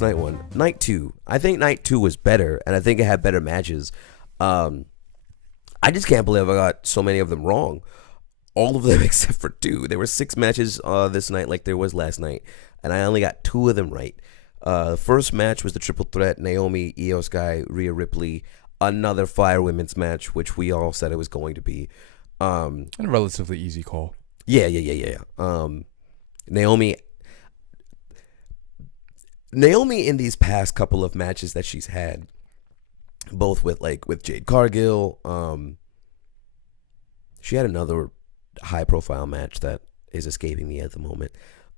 last night one. Night 2. I think night 2 was better, and I think it had better matches. I just can't believe I got so many of them wrong. All of them except for 2. There were 6 matches this night like there was last night, and I only got 2 of them right. The first match was the triple threat, Naomi, Io Sky, Rhea Ripley. Another Fire Women's match, which we all said it was going to be. And a relatively easy call. Yeah. Naomi in these past couple of matches that she's had, both with Jade Cargill, she had another high profile match that is escaping me at the moment.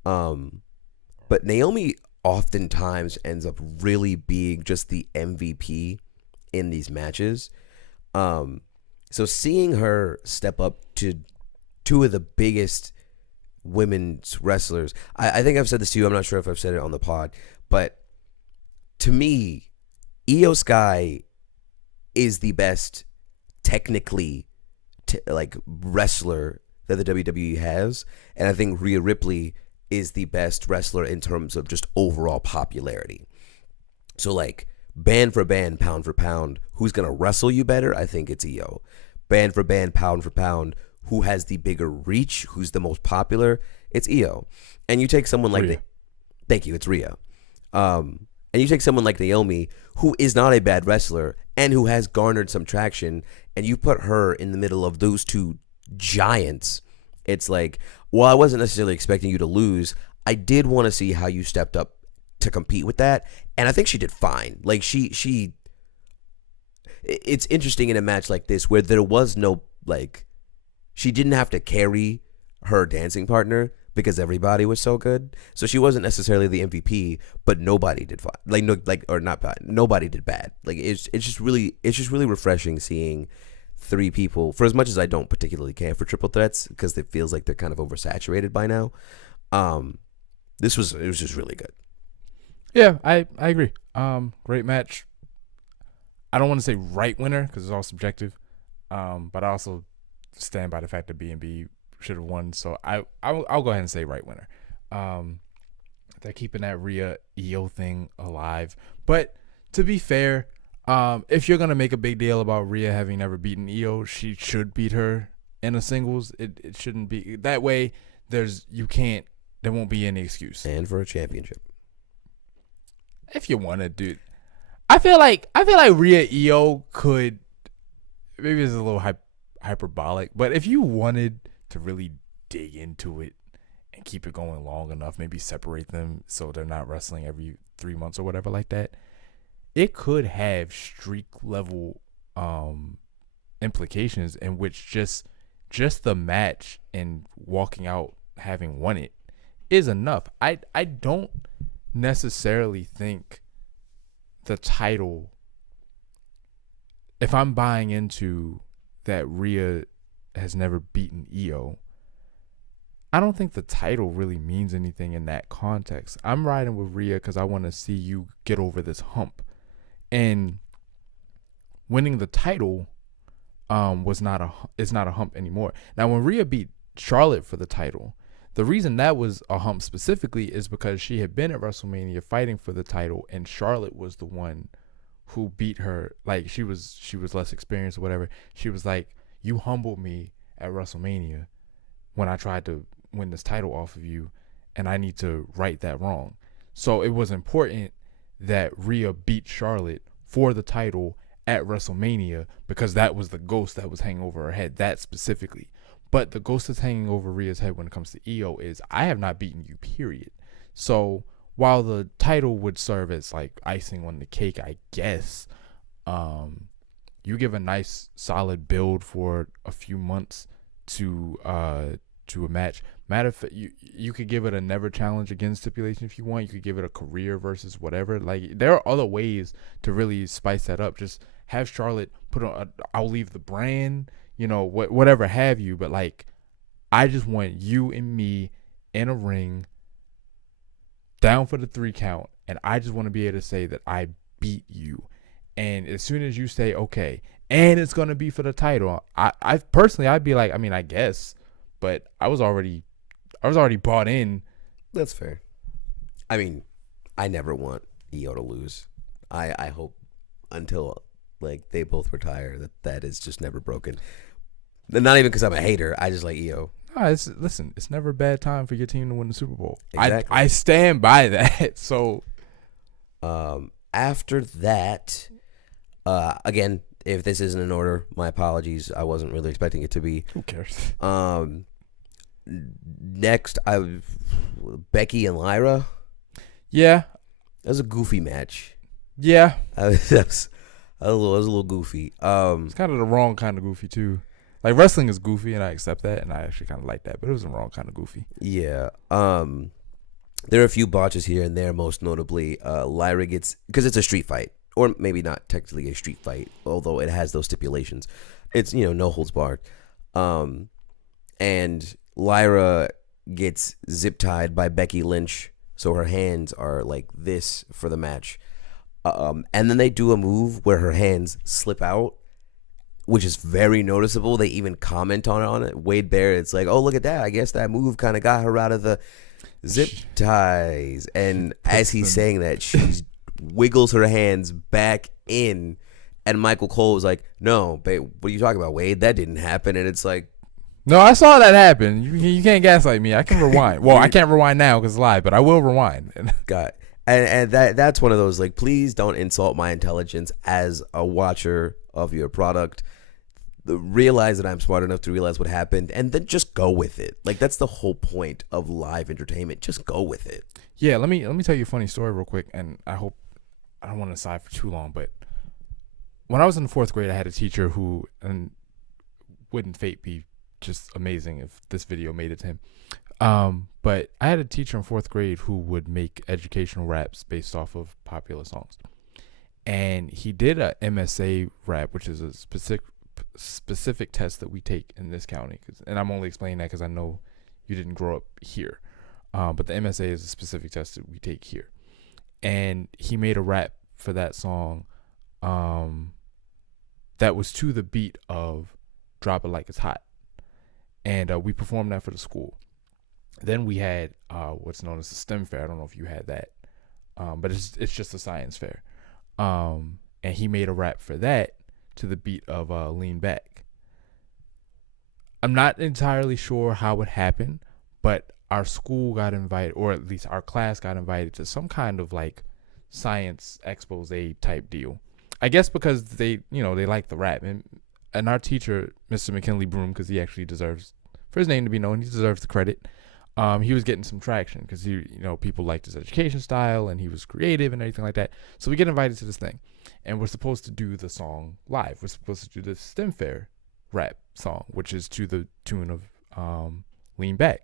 But Naomi oftentimes ends up really being just the MVP in these matches. So seeing her step up to 2 of the biggest women's wrestlers, I think I've said this to you, I'm not sure if I've said it on the pod, but to me, Io Sky is the best technically wrestler that the WWE has, and I think Rhea Ripley is the best wrestler in terms of just overall popularity. So band for band, pound for pound, who's gonna wrestle you better? I think it's Io. Band for band, pound for pound, who has the bigger reach, who's the most popular? It's Io. And you take someone like thank you, it's Rhea. And you take someone like Naomi, who is not a bad wrestler and who has garnered some traction, and you put her in the middle of those 2 giants. It's I wasn't necessarily expecting you to lose. I did want to see how you stepped up to compete with that, and I think she did fine. It's interesting in a match like this where there was no she didn't have to carry her dancing partner because everybody was so good. So she wasn't necessarily the MVP, but nobody did fine. Nobody did bad. It's just really refreshing seeing 3 people. For as much as I don't particularly care for triple threats because it feels like they're kind of oversaturated by now, it was just really good. Yeah, I agree. Great match. I don't want to say right winner because it's all subjective, but I also stand by the fact that B&B should have won. So I'll go ahead and say right winner. They're keeping that Rhea Io thing alive. But to be fair, if you're gonna make a big deal about Rhea having never beaten Io, she should beat her in a singles. It shouldn't be that way. There won't be any excuse. And for a championship, if you want to, dude. I feel like Rhea Io could, maybe it's a little hyperbolic, but if you wanted to really dig into it and keep it going long enough, maybe separate them so they're not wrestling every 3 months or whatever like that, it could have streak level implications in which just the match and walking out having won it is enough. I don't necessarily think the title, if I'm buying into that Rhea has never beaten Io, I don't think the title really means anything in that context. I'm riding with Rhea because I want to see you get over this hump. And winning the title is not a hump anymore. Now, when Rhea beat Charlotte for the title, the reason that was a hump specifically is because she had been at WrestleMania fighting for the title, and Charlotte was the one who beat her. She was less experienced or whatever. She was like, you humbled me at WrestleMania when I tried to win this title off of you, and I need to right that wrong. So it was important that Rhea beat Charlotte for the title at WrestleMania because that was the ghost that was hanging over her head, that specifically. But the ghost that's hanging over Rhea's head when it comes to Io is, I have not beaten you, period. So while the title would serve as icing on the cake, I guess, you give a nice solid build for a few months to a match. Matter of fact, you could give it a never challenge again stipulation if you want. You could give it a career versus whatever. There are other ways to really spice that up. Just have Charlotte put on I'll leave the brand, whatever have you. But I just want you and me in a ring down for the 3 count. And I just want to be able to say that I beat you. And as soon as you say, okay, and it's going to be for the title, I personally, I'd be like, I guess, but I was already bought in. That's fair. I never want Io to lose. I hope until like they both retire that is just never broken. Not even because I'm a hater. I just like Io. Listen, it's never a bad time for your team to win the Super Bowl. Exactly. I stand by that. So, after that, again, if this isn't in order, my apologies. I wasn't really expecting it to be. who cares? Next, Becky and Lyra. Yeah, That was a goofy match. yeah. That was a little goofy. It's kind of the wrong kind of goofy too. Like wrestling is goofy, and I accept that, and I actually kind of like that. But it was the wrong kind of goofy. Yeah. There are a few botches here and there. Most notably, Lyra gets, because it's a street fight, or maybe not technically a street fight, although it has those stipulations. It's no holds barred. And Lyra gets zip tied by Becky Lynch, so her hands are like this for the match. And then they do a move where her hands slip out, which is very noticeable. They even comment on it. Wade Barrett's like, "Oh, look at that! I guess that move kind of got her out of the zip ties." And as he's saying that, she wiggles her hands back in, and Michael Cole was like, "No, babe, what are you talking about, Wade? That didn't happen." And it's like, no, I saw that happen. You can't gaslight me. I can rewind. Well, I can't rewind now because it's live, but I will rewind. God. And that's one of those, like, please don't insult my intelligence as a watcher of your product. Realize that I'm smart enough to realize what happened, and then just go with it. Like, that's the whole point of live entertainment. Just go with it. Yeah, let me tell you a funny story real quick, and I hope I don't want to sigh for too long, but when I was in the 4th grade, I had a teacher who, and wouldn't fate be just amazing if this video made it to him. But I had a teacher in 4th grade who would make educational raps based off of popular songs. And he did a MSA rap, which is a specific test that we take in this county. And I'm only explaining that because I know you didn't grow up here. But the MSA is a specific test that we take here. And he made a rap for that song that was to the beat of Drop It Like It's Hot. And we performed that for the school. Then we had what's known as the STEM fair. I don't know if you had that, but it's just a science fair. And he made a rap for that to the beat of Lean Back. I'm not entirely sure how it happened, but our school got invited, or at least our class got invited to some kind of like science expose type deal. I guess because they like the rap. And our teacher, Mr. McKinley Broom, because he actually deserves for his name to be known, he deserves the credit. He was getting some traction because people liked his education style and he was creative and everything like that. So we get invited to this thing, and we're supposed to do the song live. We're supposed to do the STEM fair rap song, which is to the tune of Lean Back.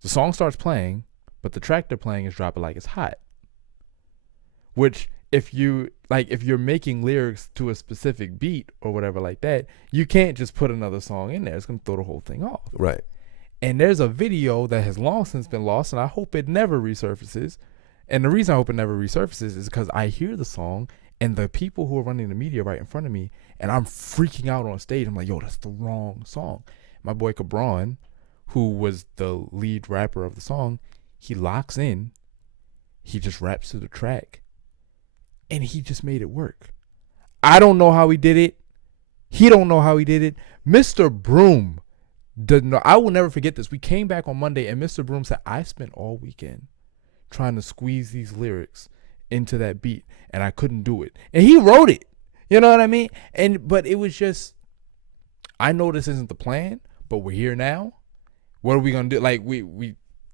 The song starts playing, but the track they're playing is Drop It Like It's Hot, which if you're making lyrics to a specific beat or whatever like that, you can't just put another song in there. It's going to throw the whole thing off. Right. And there's a video that has long since been lost, and I hope it never resurfaces. And the reason I hope it never resurfaces is because I hear the song and the people who are running the media right in front of me, and I'm freaking out on stage. I'm like, yo, that's the wrong song. My boy Cabron, who was the lead rapper of the song, he locks in. He just raps to the track. And he just made it work. I don't know how he did it. He don't know how he did it. Mr. Broom doesn't know. I will never forget this. We came back on Monday, and Mr. Broom said, I spent all weekend trying to squeeze these lyrics into that beat, and I couldn't do it. And he wrote it. You know what I mean? But it was just, I know this isn't the plan, but we're here now. What are we going to do? Like,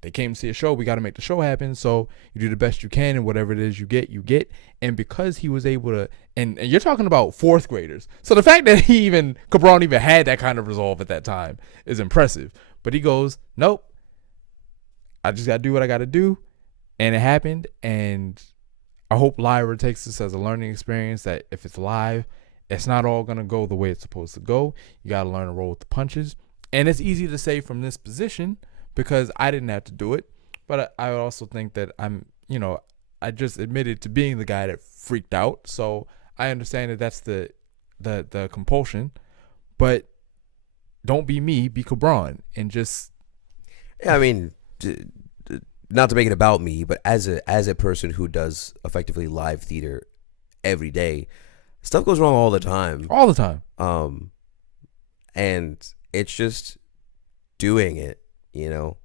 they came to see a show. We got to make the show happen. So you do the best you can, and whatever it is you get. And because he was able to, and you're talking about 4th graders. So the fact that Cabron even had that kind of resolve at that time is impressive. But he goes, nope, I just got to do what I got to do. And it happened. And I hope Lyra takes this as a learning experience, that if it's live, it's not all going to go the way it's supposed to go. You got to learn to roll with the punches. And it's easy to say from this position, because I didn't have to do it. But I also think that I just admitted to being the guy that freaked out. So I understand that that's the compulsion. But don't be me, be Cabron. And just... Yeah, I mean, not to make it about me, but as a person who does effectively live theater every day, stuff goes wrong all the time. All the time. And it's just doing it, you know.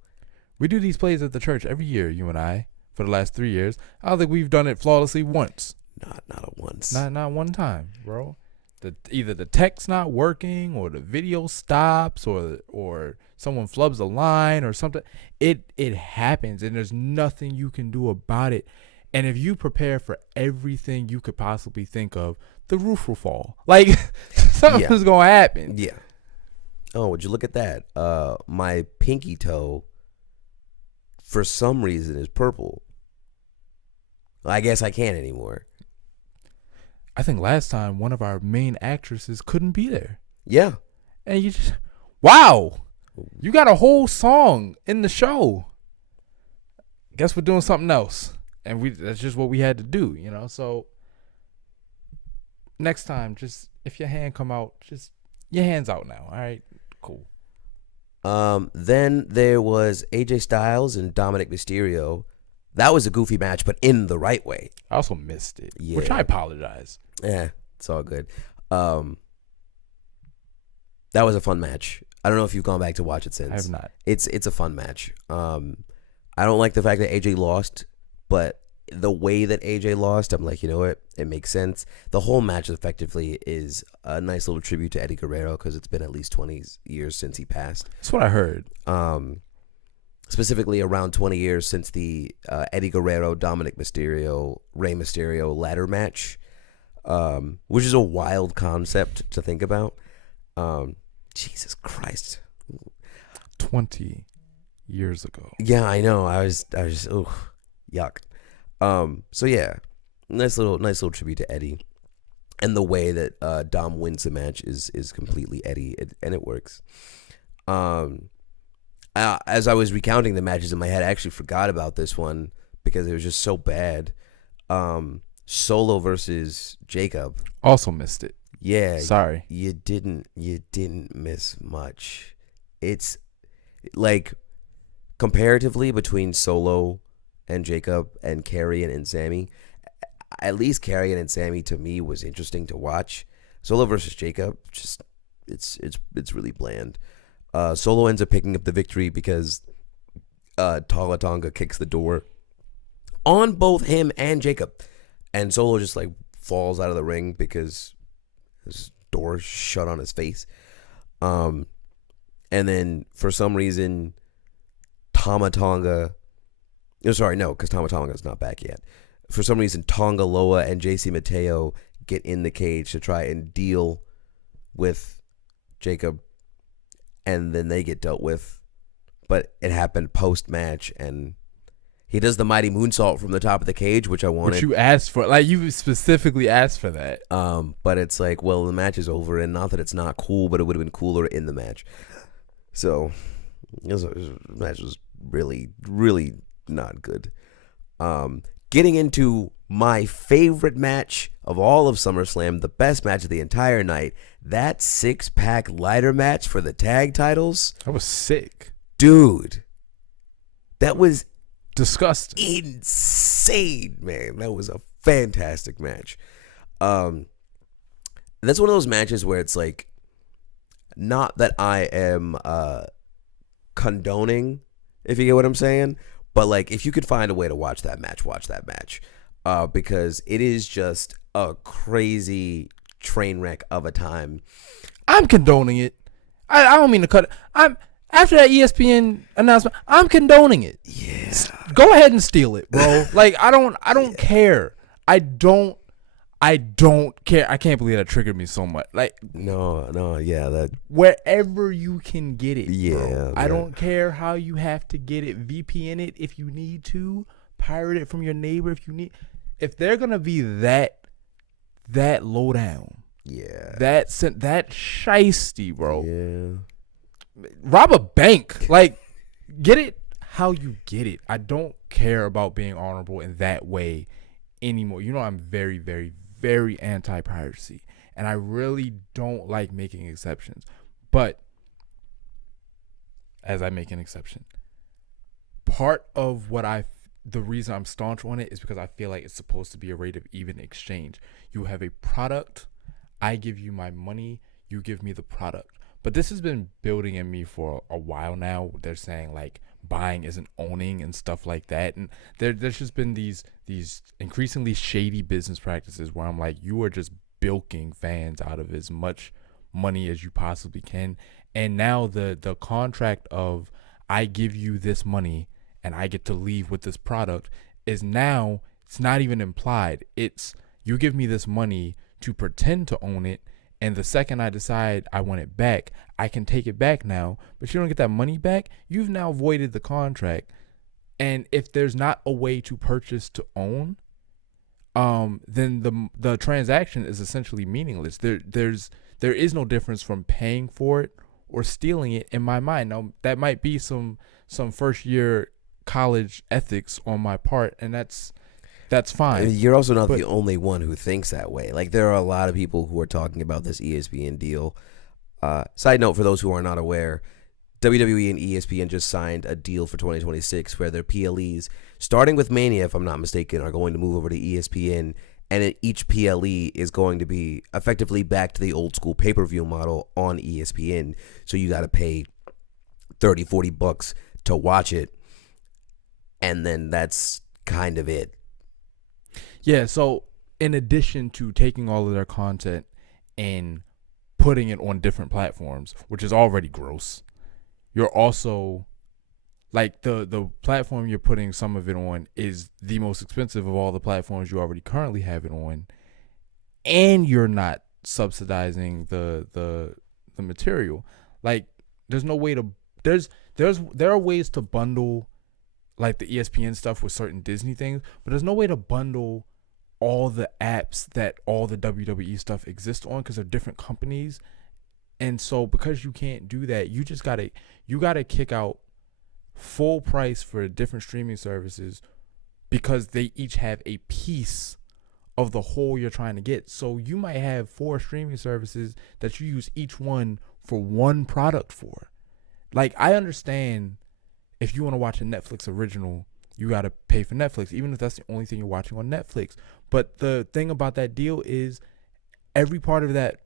We do these plays at the church every year, you and I, for the last 3 years. I don't think we've done it flawlessly once. Not once. Not one time, bro. Either the tech's not working, or the video stops, or someone flubs a line or something. It happens, and there's nothing you can do about it. And if you prepare for everything you could possibly think of, the roof will fall. Like, something's gonna happen. Yeah. Oh, would you look at that? My pinky toe, for some reason, is purple. I guess I can't anymore. I think last time one of our main actresses couldn't be there. Yeah. And you just, wow, you got a whole song in the show. Guess we're doing something else. And that's just what we had to do, you know? So next time, just if your hand come out, just your hand's out now. All right, cool. Then there was AJ Styles and Dominic Mysterio. That was a goofy match, but in the right way. I also missed it, Yeah. which I apologize. Yeah, it's all good. That was a fun match. I don't know if you've gone back to watch it since. I have not. It's a fun match. I don't like the fact that AJ lost, but the way that AJ lost, I'm like, you know what? It makes sense. The whole match effectively is a nice little tribute to Eddie Guerrero because it's been at least 20 years since he passed. That's what I heard. Specifically around 20 years since the Eddie Guerrero, Dominic Mysterio, Rey Mysterio ladder match, which is a wild concept to think about. Jesus Christ. 20 years ago. Yeah, I know. I was just, yuck. So yeah, nice little tribute to Eddie, and the way that Dom wins the match is completely Eddie, and it works. As I was recounting the matches in my head, I actually forgot about this one because it was just so bad. Solo versus Jacob. Also missed it. Yeah, Sorry. you didn't miss much. It's like comparatively between Solo and Jacob and Karrion and Sammy, at least Karrion and Sammy to me was interesting to watch. Solo versus Jacob, just it's really bland. Solo ends up picking up the victory because Tala Tonga kicks the door on both him and Jacob, and Solo just like falls out of the ring because his door shut on his face. And then for some reason, Tama Tonga. Oh, sorry, no, because Tama Tonga's not back yet. For some reason, Tonga Loa and JC Mateo get in the cage to try and deal with Jacob, and then they get dealt with. But it happened post-match, and he does the mighty moonsault from the top of the cage, which I wanted. Which you asked for. Like, you specifically asked for that. But it's like, well, the match is over, and not that it's not cool, but it would have been cooler in the match. So, the match was really, really not good. Getting into my favorite match of all of SummerSlam, the best match of the entire night, that 6-pack lighter match for the tag titles. That was sick. Dude, that was disgusting. Insane, man. That was a fantastic match. That's one of those matches where it's like, not that I am condoning, if you get what I'm saying, but like if you could find a way to watch that match, because it is just a crazy train wreck of a time. I'm condoning it. I don't mean to cut it. After that ESPN announcement, I'm condoning it. Yeah. Go ahead and steal it, bro. Like I don't care. I don't care. I can't believe that triggered me so much. Like no, yeah, that wherever you can get it. Yeah, bro. I don't care how you have to get it. VPN it if you need to. Pirate it from your neighbor if you need. If they're gonna be that low down. Yeah. That shiesty, bro. Yeah. Rob a bank. Like, get it how you get it. I don't care about being honorable in that way anymore. You know, I'm very, very, very anti-piracy. And I really don't like making exceptions. But, as I make an exception, part of the reason I'm staunch on it is because I feel like it's supposed to be a rate of even exchange. You have a product, I give you my money, you give me the product. But this has been building in me for a while now. They're saying like buying isn't owning and stuff like that, and there's just been these increasingly shady business practices where I'm like, you are just bilking fans out of as much money as you possibly can. And now the contract of I give you this money and I get to leave with this product is now, it's not even implied. It's you give me this money to pretend to own it, and the second I decide I want it back, I can take it back now, but you don't get that money back. You've now voided the contract. And if there's not a way to purchase to own, then the transaction is essentially meaningless. There is no difference from paying for it or stealing it in my mind. Now that might be some first year college ethics on my part, and that's fine. You're also not the only one who thinks that way. Like, there are a lot of people who are talking about this ESPN deal. Side note, for those who are not aware, WWE and ESPN just signed a deal for 2026 where their PLEs, starting with Mania, if I'm not mistaken, are going to move over to ESPN, and each PLE is going to be effectively back to the old school pay-per-view model on ESPN. So you got to pay $30-$40 to watch it, and then that's kind of it. Yeah, so in addition to taking all of their content and putting it on different platforms, which is already gross, you're also, like, the platform you're putting some of it on is the most expensive of all the platforms you already currently have it on, and you're not subsidizing the material. Like, there's no way to there are ways to bundle like the ESPN stuff with certain Disney things, but there's no way to bundle all the apps that all the WWE stuff exists on, because they're different companies. And so because you can't do that, you gotta kick out full price for different streaming services, because they each have a piece of the whole you're trying to get. So you might have 4 streaming services that you use each one for one product for. Like, I understand if you want to watch a Netflix original, you got to pay for Netflix, even if that's the only thing you're watching on Netflix. But the thing about that deal is every part of that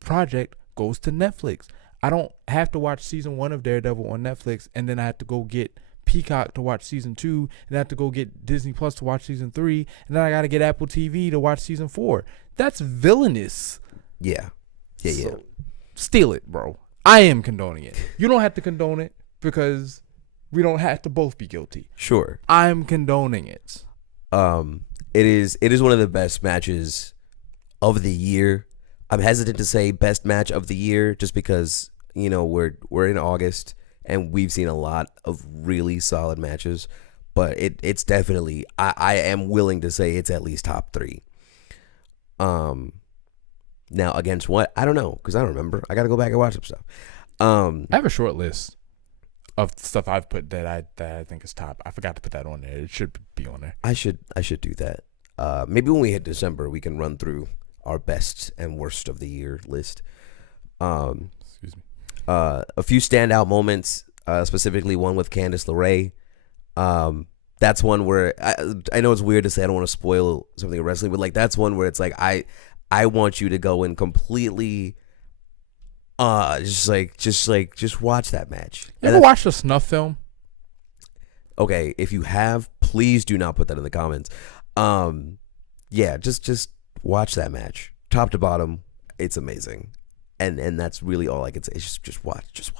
project goes to Netflix. I don't have to watch season 1 of Daredevil on Netflix, and then I have to go get Peacock to watch season 2, and I have to go get Disney Plus to watch season 3, and then I got to get Apple TV to watch season 4. That's villainous. Yeah. So, steal it, bro. I am condoning it. You don't have to condone it, because we don't have to both be guilty. Sure. I'm condoning it. It is one of the best matches of the year. I'm hesitant to say best match of the year just because, you know, we're in August and we've seen a lot of really solid matches, but it's definitely, I am willing to say it's at least top 3. Now against what? I don't know, because I don't remember. I got to go back and watch some stuff. I have a short list of stuff I've put that I think is top. I forgot to put that on there. It should be on there. I should do that. Maybe when we hit December, we can run through our best and worst of the year list. Excuse me. A few standout moments, specifically one with Candice LeRae. That's one where I know it's weird to say I don't want to spoil something in wrestling, but like that's one where it's like I want you to go in completely just watch that match. You ever watched a snuff film? Okay, if you have, please do not put that in the comments. Yeah, just watch that match, top to bottom. It's amazing, and that's really all I can say. Just watch it.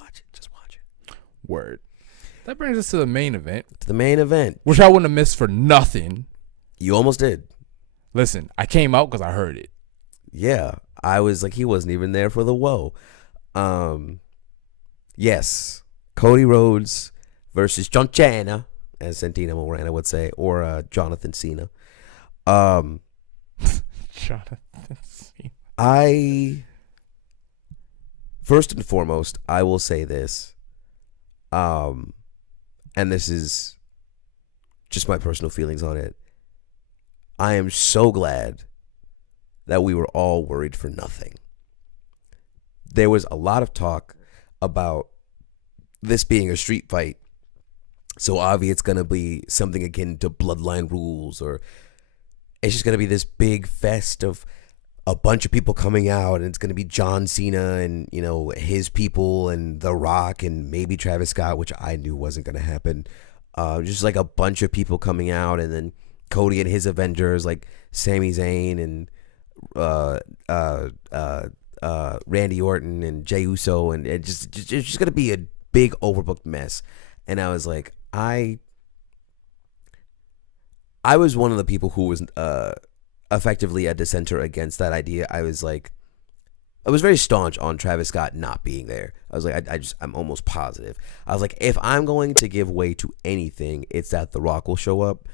Word. That brings us to the main event. Which I wouldn't have missed for nothing. You almost did. Listen, I came out because I heard it. Yeah, I was like, he wasn't even there for the whoa. Yes, Cody Rhodes versus John Cena, as Santino Morana would say, or Jonathan Cena. Jonathan Cena. First and foremost, I will say this, and this is just my personal feelings on it. I am so glad that we were all worried for nothing. There was a lot of talk about this being a street fight So obviously it's gonna be something akin to Bloodline Rules, or it's just gonna be this big fest of a bunch of people coming out, and it's gonna be John Cena and his people and The Rock and maybe Travis Scott, which I knew wasn't gonna happen. Just like a bunch of people coming out, and then Cody and his Avengers like Sami Zayn and uh, uh, Randy Orton and Jey Uso, and it's just gonna be a big overbooked mess. And I was like, I was one of the people who was effectively a dissenter against that idea. I was very staunch on Travis Scott not being there. I was like, I'm almost positive. I was like, if I'm going to give way to anything, it's that The Rock will show up.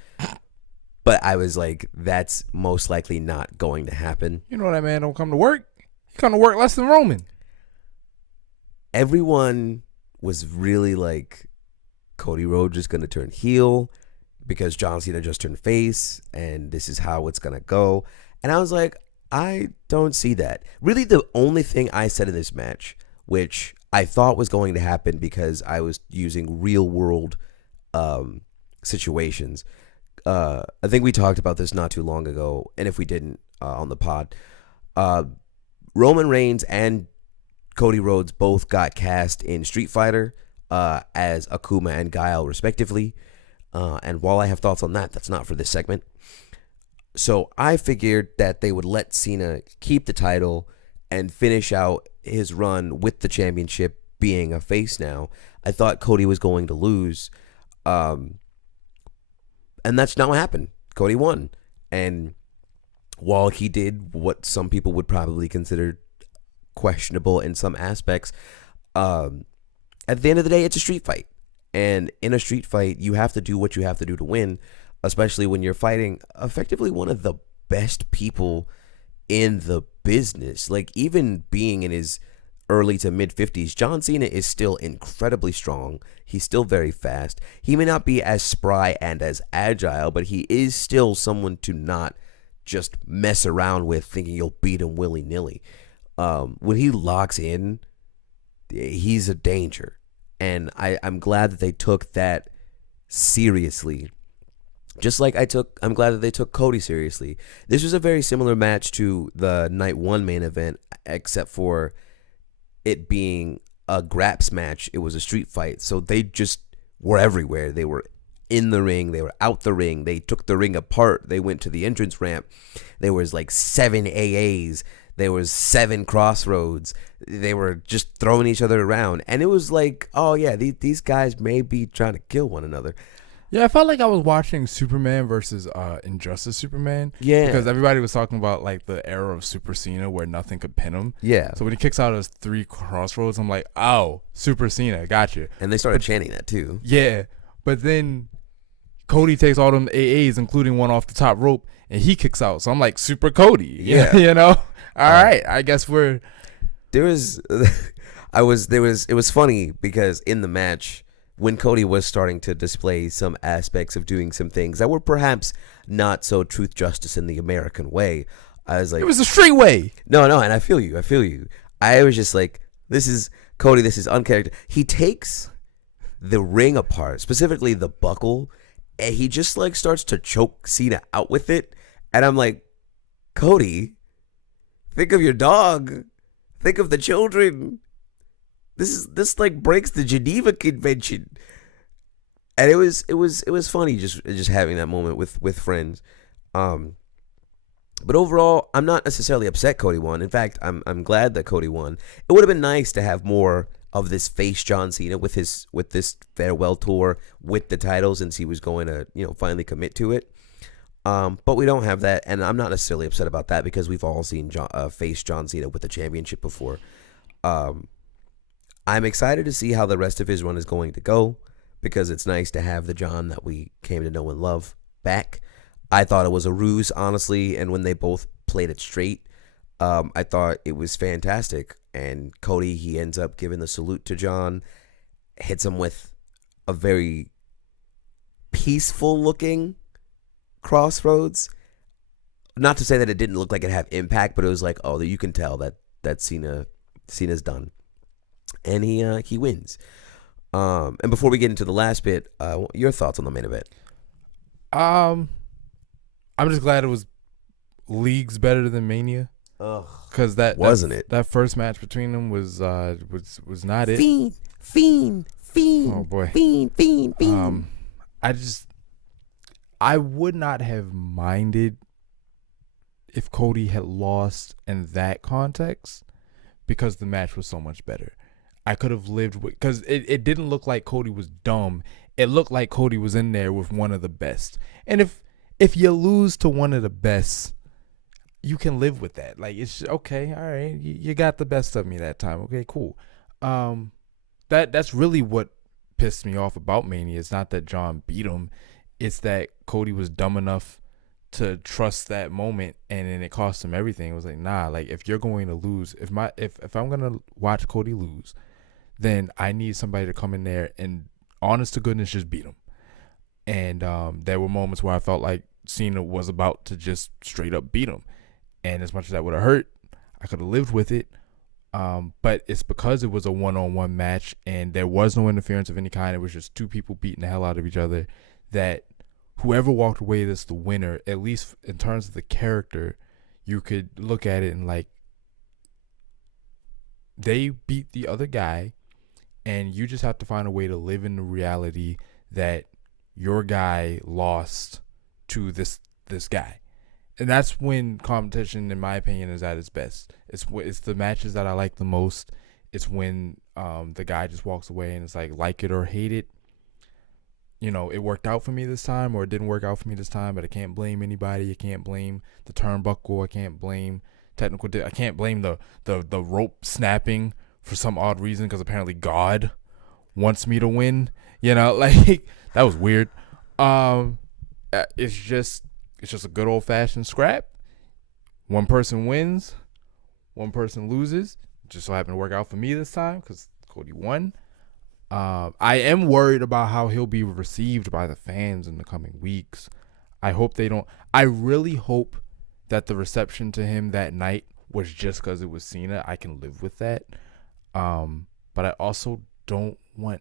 But I was like, that's most likely not going to happen. You know that man don't come to work. He come to work less than Roman. Everyone was really like, Cody Rhodes is going to turn heel because John Cena just turned face, and this is how it's going to go. And I was like, I don't see that. Really, the only thing I said in this match, which I thought was going to happen because I was using real world situations. I think we talked about this not too long ago, and if we didn't on the pod, Roman Reigns and Cody Rhodes both got cast in Street Fighter as Akuma and Guile, respectively. And while I have thoughts on that, that's not for this segment. So I figured that they would let Cena keep the title and finish out his run with the championship, being a face now. I thought Cody was going to lose. And that's not what happened. Cody won. And while he did what some people would probably consider questionable in some aspects, at the end of the day, it's a street fight. And in a street fight, you have to do what you have to do to win, especially when you're fighting effectively one of the best people in the business. Like, even being in his early to mid 50s, John Cena is still incredibly strong. He's still very fast. He may not be as spry and as agile, but he is still someone to not just mess around with, thinking you'll beat him willy-nilly. When he locks in, he's a danger. And I'm glad that they took that seriously. Just like I'm glad that they took Cody seriously. This was a very similar match to the Night 1 main event, except for it being a graps match. It was a street fight. So they just were everywhere. They were in the ring. They were out the ring. They took the ring apart. They went to the entrance ramp. There was like 7 AAs. There was 7 crossroads. They were just throwing each other around. And it was like, oh yeah, these guys may be trying to kill one another. Yeah, I felt like I was watching Superman versus Injustice Superman. Yeah. Because everybody was talking about like the era of Super Cena where nothing could pin him. Yeah. So when he kicks out his 3 crossroads, I'm like, oh, Super Cena, gotcha. And they started chanting that too. Yeah. But then Cody takes all them AAs, including one off the top rope, and he kicks out. So I'm like, Super Cody. Yeah. You know? All right. I guess we're... It was funny because in the match, when Cody was starting to display some aspects of doing some things that were perhaps not so truth, justice in the American way, I was like, it was the straight way. No, and I feel you. I was just like, this is Cody, this is uncharacteristic. He takes the ring apart, specifically the buckle, and he just like starts to choke Cena out with it. And I'm like, Cody, think of your dog. Think of the children. This like breaks the Geneva Convention. And it was funny just having that moment with friends. But overall, I'm not necessarily upset Cody won. In fact, I'm glad that Cody won. It would have been nice to have more of this face John Cena with this farewell tour with the title, since he was going to finally commit to it. But we don't have that, and I'm not necessarily upset about that because we've all seen face John Cena with the championship before. I'm excited to see how the rest of his run is going to go, because it's nice to have the John that we came to know and love back. I thought it was a ruse, honestly, and when they both played it straight, I thought it was fantastic. And Cody, he ends up giving the salute to John, hits him with a very peaceful looking crossroads. Not to say that it didn't look like it had impact, but it was like, oh, you can tell that Cena's done. And he wins. And before we get into the last bit, your thoughts on the main event? Um, I'm just glad it was leagues better than Mania. Ugh, Because wasn't it? That first match between them was not it. Fiend. Oh boy. Fiend. I would not have minded if Cody had lost in that context because the match was so much better. I could have lived with, because it didn't look like Cody was dumb. It looked like Cody was in there with one of the best. And if you lose to one of the best, you can live with that. Like, it's okay, all right, you got the best of me that time. Okay, cool. That's really what pissed me off about Mania. It's not that John beat him. It's that Cody was dumb enough to trust that moment, and then it cost him everything. It was like, nah, like, if you're going to lose, if I'm gonna watch Cody lose, then I need somebody to come in there and, honest to goodness, just beat him. And there were moments where I felt like Cena was about to just straight up beat him. And as much as that would have hurt, I could have lived with it. But it's because it was a one-on-one match and there was no interference of any kind. It was just two people beating the hell out of each other, that whoever walked away as the winner, at least in terms of the character, you could look at it and, like, they beat the other guy, and you just have to find a way to live in the reality that your guy lost to this guy. And that's when competition, in my opinion, is at its best. It's the matches that I like the most. It's when the guy just walks away and it's like it or hate it. You know, it worked out for me this time, or it didn't work out for me this time, but I can't blame anybody. I can't blame the turnbuckle. I can't blame I can't blame the rope snapping for some odd reason, because apparently God wants me to win. You know, like, that was weird. It's just a good old fashioned scrap. One person wins, one person loses. Just so happened to work out for me this time because Cody won. I am worried about how he'll be received by the fans in the coming weeks. I hope they don't. I really hope that the reception to him that night was just because it was Cena. I can live with that. But I also don't want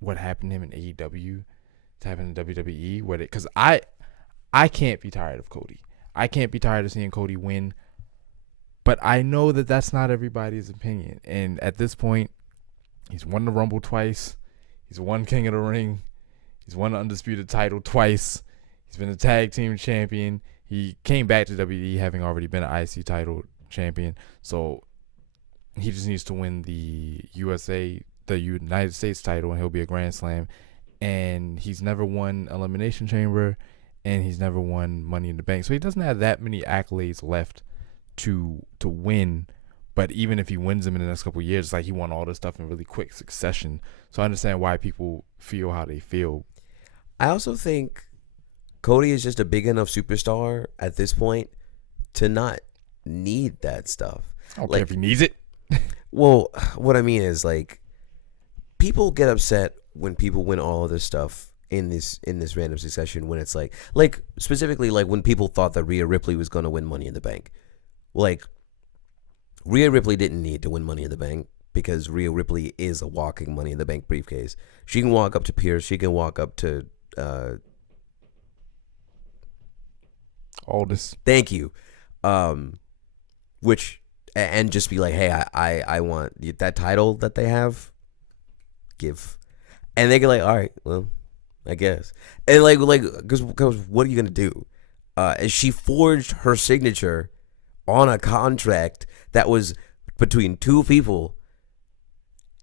what happened to him in AEW to happen in WWE, because I can't be tired of Cody. I can't be tired of seeing Cody win. But I know that that's not everybody's opinion. And at this point, he's won the Rumble twice. He's won King of the Ring. He's won the Undisputed title twice. He's been a tag team champion. He came back to WWE having already been an IC title champion. So he just needs to win the United States title, and he'll be a Grand Slam. And he's never won Elimination Chamber, and he's never won Money in the Bank. So he doesn't have that many accolades left to win. But even if he wins them in the next couple of years, it's like he won all this stuff in really quick succession. So I understand why people feel how they feel. I also think Cody is just a big enough superstar at this point to not need that stuff. I don't care if he needs it. Well, what I mean is, like, people get upset when people win all of this stuff in this random succession, when it's like specifically, like, when people thought that Rhea Ripley was going to win Money in the Bank. Like, Rhea Ripley didn't need to win Money in the Bank because Rhea Ripley is a walking Money in the Bank briefcase. She can walk up to Pierce. She can walk up to Aldis. Thank you. Which, and just be like, hey, I want that title that they have. Give. And they get like, all right, well, I guess. And like, because what are you gonna do? She forged her signature on a contract that was between two people,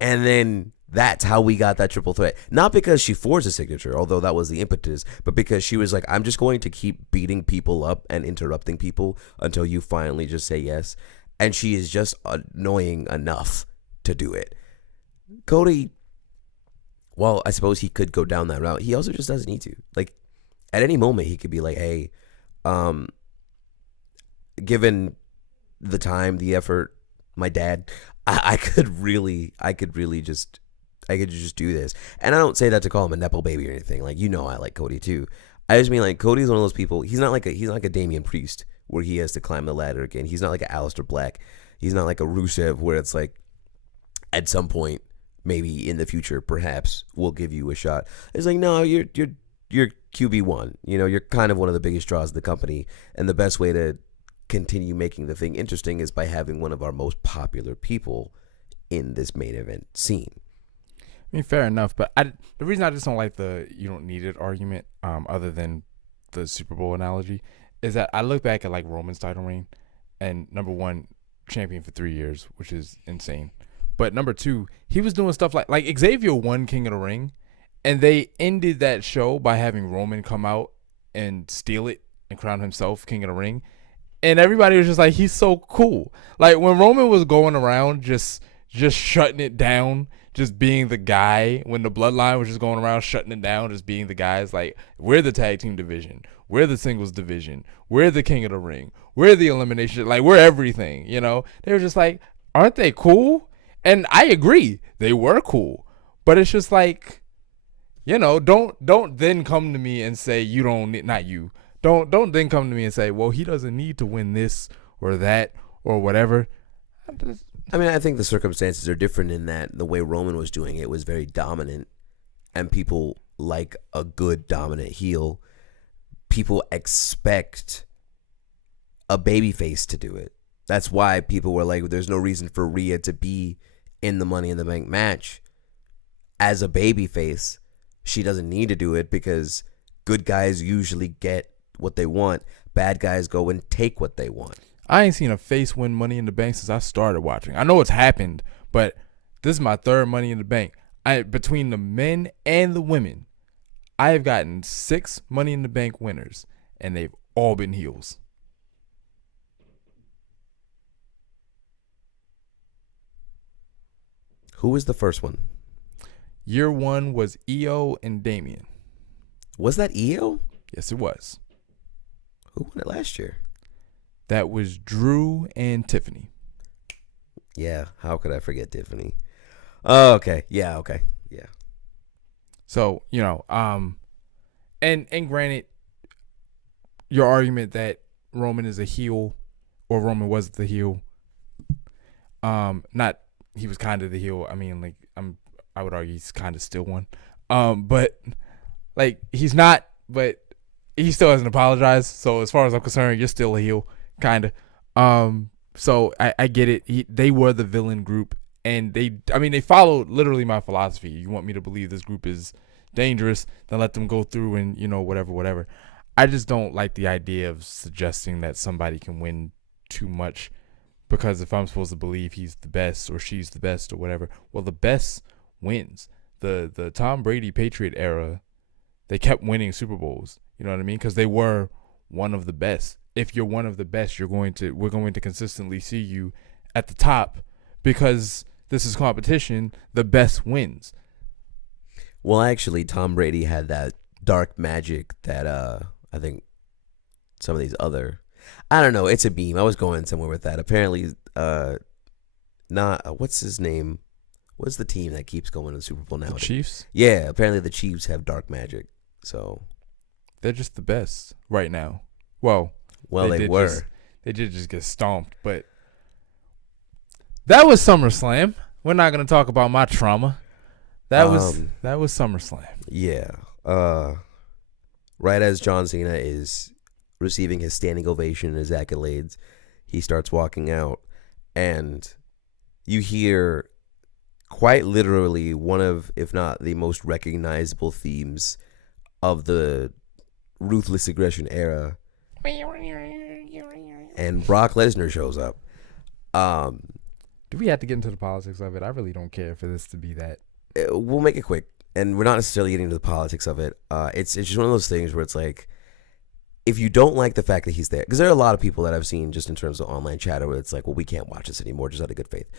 and then that's how we got that triple threat. Not because she forged a signature, although that was the impetus, but because she was like, I'm just going to keep beating people up and interrupting people until you finally just say yes. And she is just annoying enough to do it. Cody, well, I suppose he could go down that route. He also just doesn't need to. Like, at any moment, he could be like, hey, given the time, the effort, my dad, I could just do this. And I don't say that to call him a nepo baby or anything. Like, you know, I like Cody too. I just mean, like, Cody's one of those people. He's not like a Damian Priest where he has to climb the ladder again. He's not like a Aleister Black. He's not like a Rusev where it's like, at some point, maybe in the future, perhaps we'll give you a shot. It's like, no, you're QB1. You know, you're kind of one of the biggest draws of the company, and the best way to continue making the thing interesting is by having one of our most popular people in this main event scene. I mean, fair enough, but the reason I just don't like the "you don't need it" argument, other than the Super Bowl analogy, is that I look back at like Roman's title reign, and number one, champion for 3 years, which is insane. But number two, he was doing stuff like Xavier won King of the Ring, and they ended that show by having Roman come out and steal it and crown himself King of the Ring. And everybody was just like, he's so cool. Like when Roman was going around just shutting it down, just being the guy, when the Bloodline was just going around shutting it down, just being the guys, like, we're the tag team division, we're the singles division, we're the King of the Ring, we're the elimination, like, we're everything, you know? They were just like, aren't they cool? And I agree, they were cool. But it's just like, you know, don't then come to me and say you don't need, not you, don't then come to me and say, well, he doesn't need to win this or that or whatever. I mean, I think the circumstances are different in that the way Roman was doing it was very dominant, and people like a good dominant heel. People expect a babyface to do it. That's why people were like, there's no reason for Rhea to be in the Money in the Bank match as a babyface. She doesn't need to do it because good guys usually get what they want. Bad guys go and take what they want. I ain't seen a face win Money in the Bank since I started watching. I know it's happened, but this is my third Money in the Bank. Between the men and the women, I have gotten 6 Money in the Bank winners, and they've all been heels. Who was the first one? Year 1 was Io and Damien. Was that Io? Yes, it was. Who won it last year? That was Drew and Tiffany. Yeah, how could I forget Tiffany? Oh, okay. Yeah, okay. Yeah. So, you know, and granted, your argument that Roman is a heel, or Roman was the heel, not, he was kind of the heel. I mean, like, I would argue he's kind of still one. But like, he's not, but he still hasn't apologized. So as far as I'm concerned, you're still a heel, kind of. So I get it. They were the villain group, and they followed literally my philosophy. You want me to believe this group is dangerous, then let them go through and, you know, whatever. I just don't like the idea of suggesting that somebody can win too much, because if I'm supposed to believe he's the best or she's the best or whatever, well, the best wins. The Tom Brady Patriot era, they kept winning Super Bowls. You know what I mean? Because they were one of the best. If you're one of the best, we're going to consistently see you at the top, because this is competition. The best wins. Well, actually, Tom Brady had that dark magic that I think some of these other, I don't know, it's a beam. I was going somewhere with that. Apparently, what's his name? What's the team that keeps going to the Super Bowl now? The Chiefs? Yeah, apparently the Chiefs have dark magic. So they're just the best right now. Well, they were. They did just get stomped, but that was SummerSlam. We're not going to talk about my trauma. That was SummerSlam. Yeah. Right as John Cena is receiving his standing ovation and his accolades, he starts walking out, and you hear quite literally one of, if not the most recognizable themes of the Ruthless Aggression era. And Brock Lesnar shows up. Do we have to get into the politics of it? I really don't care for this to be that. We'll make it quick, and we're not necessarily getting into the politics of it. It's just one of those things where it's like, if you don't like the fact that he's there, because there are a lot of people that I've seen just in terms of online chatter where it's like, well, we can't watch this anymore, just out of good faith.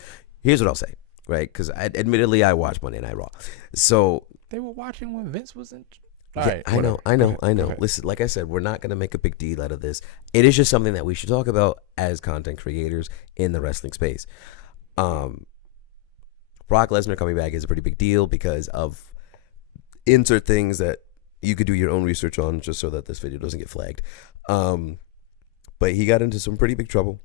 Here's what I'll say, right? Because admittedly, I watch Monday Night Raw. So they were watching when Vince was in. Yeah, I know. Okay. Listen, like I said, we're not going to make a big deal out of this. It is just something that we should talk about as content creators in the wrestling space. Brock Lesnar coming back is a pretty big deal because of insert things that you could do your own research on, just so that this video doesn't get flagged. But he got into some pretty big trouble.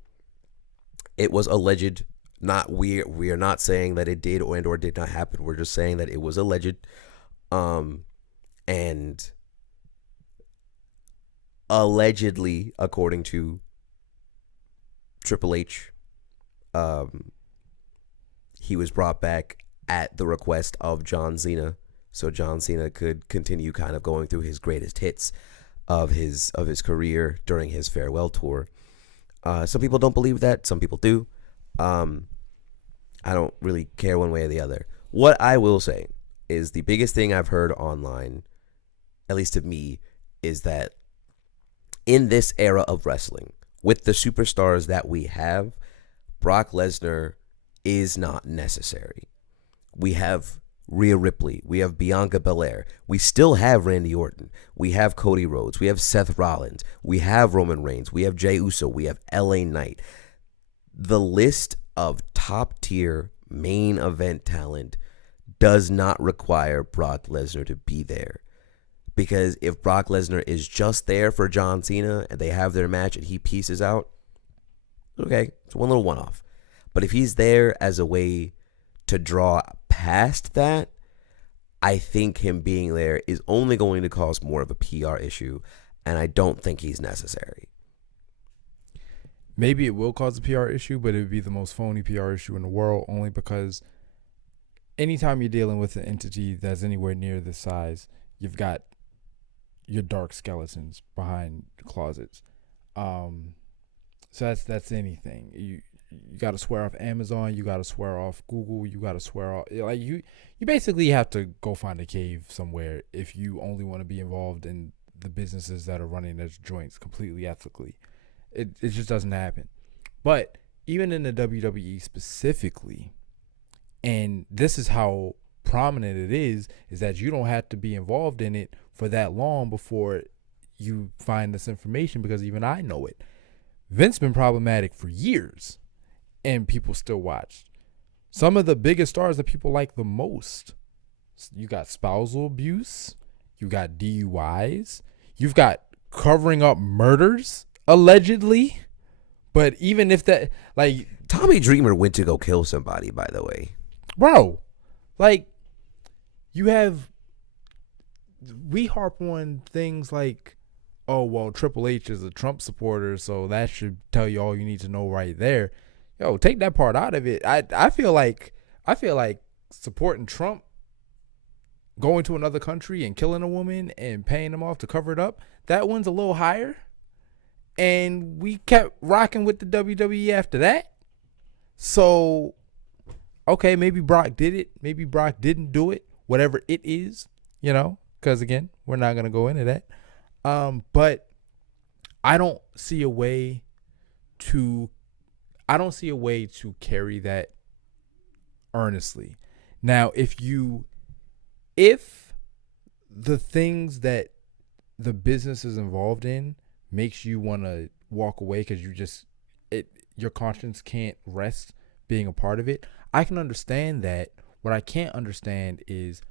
It was alleged, Not we are not saying that it did or did not happen. We're just saying that it was alleged, and allegedly, according to Triple H, he was brought back at the request of John Cena, so John Cena could continue kind of going through his greatest hits of his career during his farewell tour. Some people don't believe that. Some people do. I don't really care one way or the other. What I will say is the biggest thing I've heard online, at least of me, is that in this era of wrestling, with the superstars that we have, Brock Lesnar is not necessary. We have Rhea Ripley. We have Bianca Belair. We still have Randy Orton. We have Cody Rhodes. We have Seth Rollins. We have Roman Reigns. We have Jey Uso. We have LA Knight. The list of top tier main event talent does not require Brock Lesnar to be there. Because if Brock Lesnar is just there for John Cena and they have their match and he pieces out, okay, it's one little one-off. But if he's there as a way to draw past that, I think him being there is only going to cause more of a PR issue, and I don't think he's necessary. Maybe it will cause a PR issue, but it would be the most phony PR issue in the world, only because anytime you're dealing with an entity that's anywhere near this size, you've got your dark skeletons behind closets. So that's anything. You got to swear off Amazon, you got to swear off Google, you got to swear off, like you basically have to go find a cave somewhere if you only want to be involved in the businesses that are running those joints completely ethically. It just doesn't happen. But even in the WWE specifically, and this is how prominent it is that you don't have to be involved in it for that long before you find this information, because even I know it. Vince been problematic for years, and people still watch. Some of the biggest stars that people like the most, you got spousal abuse, you got DUIs, you've got covering up murders, allegedly. But even if that, like, Tommy Dreamer went to go kill somebody, by the way. Bro, like, we harp on things like, oh, well, Triple H is a Trump supporter, so that should tell you all you need to know right there. Yo, take that part out of it. I feel like supporting Trump, going to another country and killing a woman and paying them off to cover it up, that one's a little higher. And we kept rocking with the WWE after that. So, okay, maybe Brock did it. Maybe Brock didn't do it. Whatever it is, because, again, we're not going to go into that. But I don't see a way to carry that earnestly. Now, if the things that the business is involved in makes you want to walk away because your conscience can't rest being a part of it, I can understand that. What I can't understand is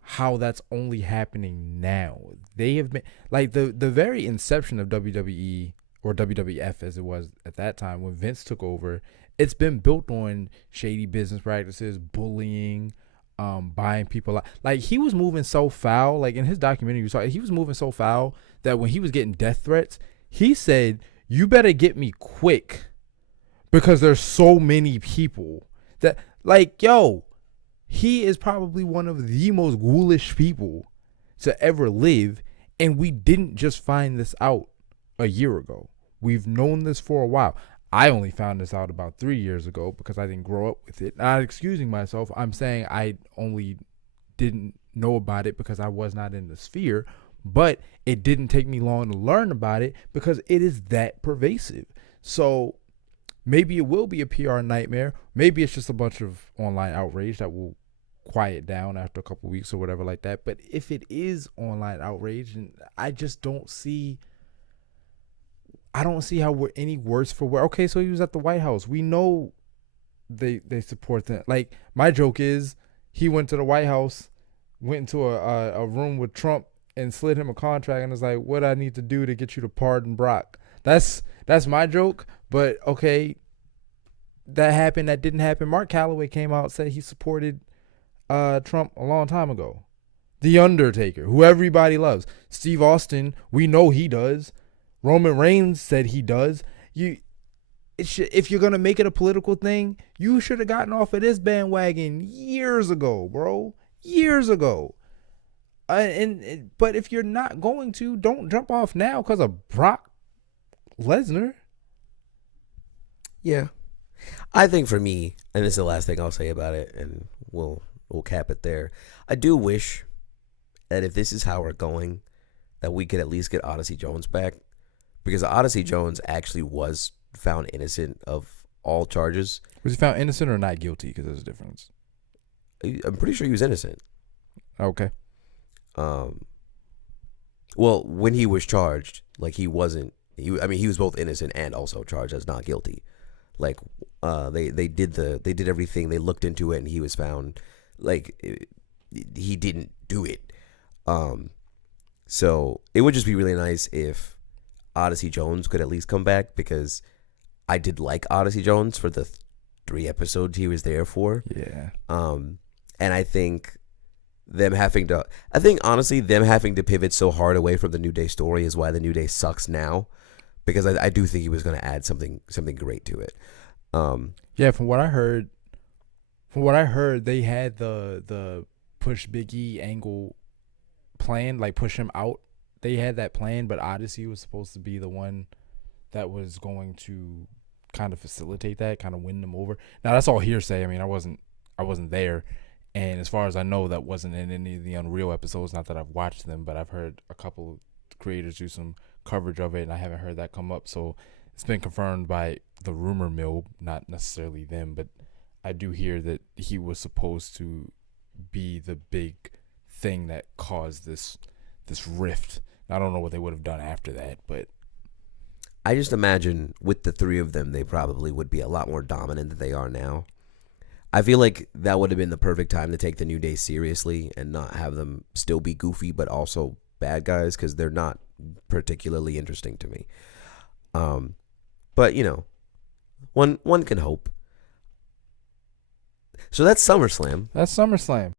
how that's only happening now. They have been, like, the very inception of WWE, or WWF as it was at that time when Vince took over, it's been built on shady business practices, bullying, buying people out. Like, he was moving so foul, like in his documentary, he was moving so foul that when he was getting death threats, he said, "You better get me quick because there's so many people that," like, yo, he is probably one of the most ghoulish people to ever live. And we didn't just find this out a year ago. We've known this for a while. I only found this out about 3 years ago because I didn't grow up with it. Not excusing myself. I'm saying I only didn't know about it because I was not in the sphere. But it didn't take me long to learn about it because it is that pervasive. So maybe it will be a PR nightmare. Maybe it's just a bunch of online outrage that will quiet down after a couple weeks or whatever like that. But if it is online outrage, and I just don't see how we're any worse for wear. Okay, so he was at the White House. We know they support that. Like, my joke is he went to the White House, went into a room with Trump and slid him a contract and was like, "What I need to do to get you to pardon Brock?" That's my joke. But okay, that happened, that didn't happen. Mark Calloway came out and said he supported Trump a long time ago. The Undertaker, who everybody loves. Steve Austin, we know he does. Roman Reigns said he does. If you're gonna make it a political thing, you should have gotten off of this bandwagon years ago, bro. Years ago. But if you're not going to, don't jump off now because of Brock Lesnar. Yeah. I think for me, and this is the last thing I'll say about it, and we'll cap it there. I do wish that if this is how we're going, that we could at least get Odyssey Jones back, because Odyssey Jones actually was found innocent of all charges. Was he found innocent or not guilty? Because there's a difference. I'm pretty sure he was innocent. Okay. Well, when he was charged, like he wasn't. He was both innocent and also charged as not guilty. Like, they did everything. They looked into it, and he was found like he didn't do it. So it would just be really nice if Odyssey Jones could at least come back, because I did like Odyssey Jones for the 3 episodes he was there for. Yeah. And I think honestly, them having to pivot so hard away from the New Day story is why the New Day sucks now, because I do think he was going to add something great to it. Yeah, from what I heard, they had the push Big E angle plan, like push him out. They had that plan, but Odyssey was supposed to be the one that was going to kind of facilitate that, kind of win them over. Now that's all hearsay. I mean, I wasn't there, and as far as I know, that wasn't in any of the Unreal episodes. Not that I've watched them, but I've heard a couple of creators do some coverage of it, and I haven't heard that come up. So it's been confirmed by the rumor mill, not necessarily them, but I do hear that he was supposed to be the big thing that caused this rift. I don't know what they would have done after that, but I just imagine with the 3 of them, they probably would be a lot more dominant than they are now. I feel like that would have been the perfect time to take the New Day seriously and not have them still be goofy but also bad guys, because they're not particularly interesting to me. But one can hope. So that's SummerSlam. that's SummerSlam.